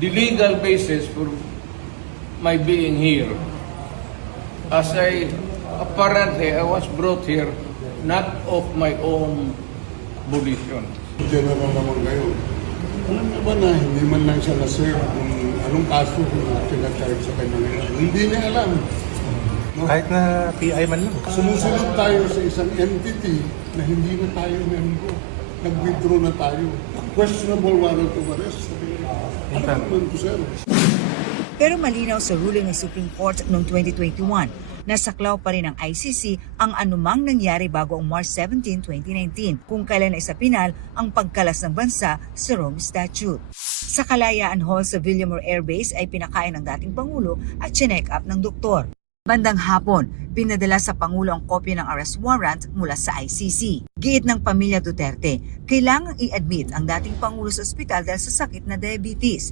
the legal basis for my being here. As I apparently I was brought here not of my own volition. General naman kayo. Alam niyo ba na hindi man lang siya na-serve kung anong kaso kung pinacharge sa kanya ngayon? Hindi niya alam. No? Kahit na PI man lang. Sumusunod tayo sa isang entity na hindi na tayo member. Nag-withdraw na tayo. Questionable warrant of arrest. Sabi Pero malinaw sa ruling ng Supreme Court noong 2021 na saklaw pa rin ng ICC ang anumang nangyari bago ang March 17, 2019 kung kailan na isa pinal ang pagkalas ng bansa sa Rome Statute. Sa Kalayaan Hall sa Villamor Air Base ay pinakain ng dating Pangulo at chinek up ng doktor. Bandang hapon, pinadala sa Pangulo ang kopya ng arrest warrant mula sa ICC. Giit ng pamilya Duterte, kailangang i-admit ang dating Pangulo sa ospital dahil sa sakit na diabetes.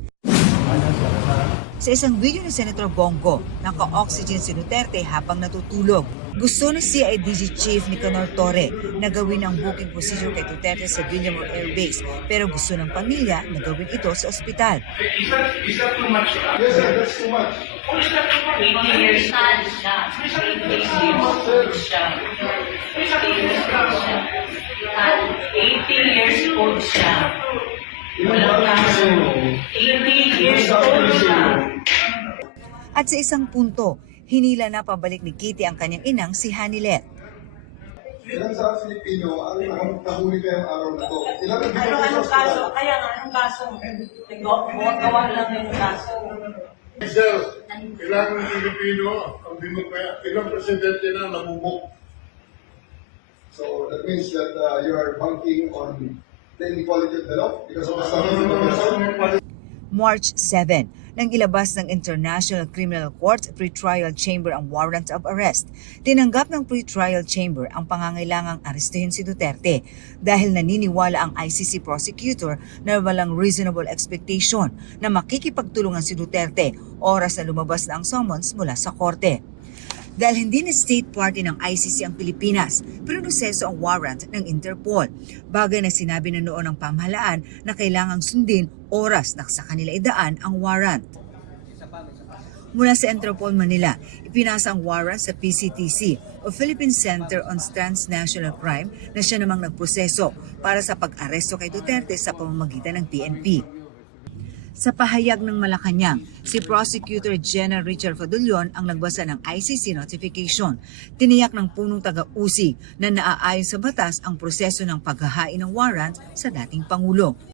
Sa isang video ni Senator Bongo, naka-oxygen si Duterte habang natutulog. Gusto ng CIDG Chief Nicanor Torre na gawin ang booking procedure kay Duterte sa Villamor Air Base pero gusto ng pamilya na gawin ito sa ospital. Is that, is that too much? Yes, sir. That's too much. Oh, is that too much? 80 years old siya. 80 years old siya. 80 years old siya. 80 years old siya. Walang kaso. 80 years old siya. At sa isang punto, hinila na pabalik ni Kitty ang kanyang inang si Hanilet. Ilan sa Filipino ang nahuli kayong araw na to? Ilan ang Ano, anong kaso? Kaya nga, anong kaso? Gawa lang yung kaso. Sir, kailangan ng Pilipino ang binukaya. Ilang presidente na namumuk. So that means that uh, you are banking on the inequality of the law because of the. March 7, nang ilabas ng International Criminal Court Pretrial Chamber ang warrant of arrest. Tinanggap ng Pretrial Chamber ang pangangailangang arestuhin si Duterte dahil naniniwala ang ICC prosecutor na walang reasonable expectation na makikipagtulungan si Duterte oras na lumabas na ang summons mula sa korte. Dahil hindi na state party ng ICC ang Pilipinas, proseso ang warrant ng Interpol. Bagay na sinabi na noon ng pamahalaan na kailangang sundin oras na sa kanila idaan ang warrant. Mula sa Interpol Manila, ipinasa ang warrant sa PCTC o Philippine Center on Transnational Crime na siya namang nagproseso para sa pag-aresto kay Duterte sa pamamagitan ng PNP. Sa pahayag ng Malacanang, si Prosecutor General Richard Fadulion ang nagbasa ng ICC notification. Tiniyak ng punong taga-usig na naaayon sa batas ang proseso ng paghahain ng warrant sa dating Pangulo.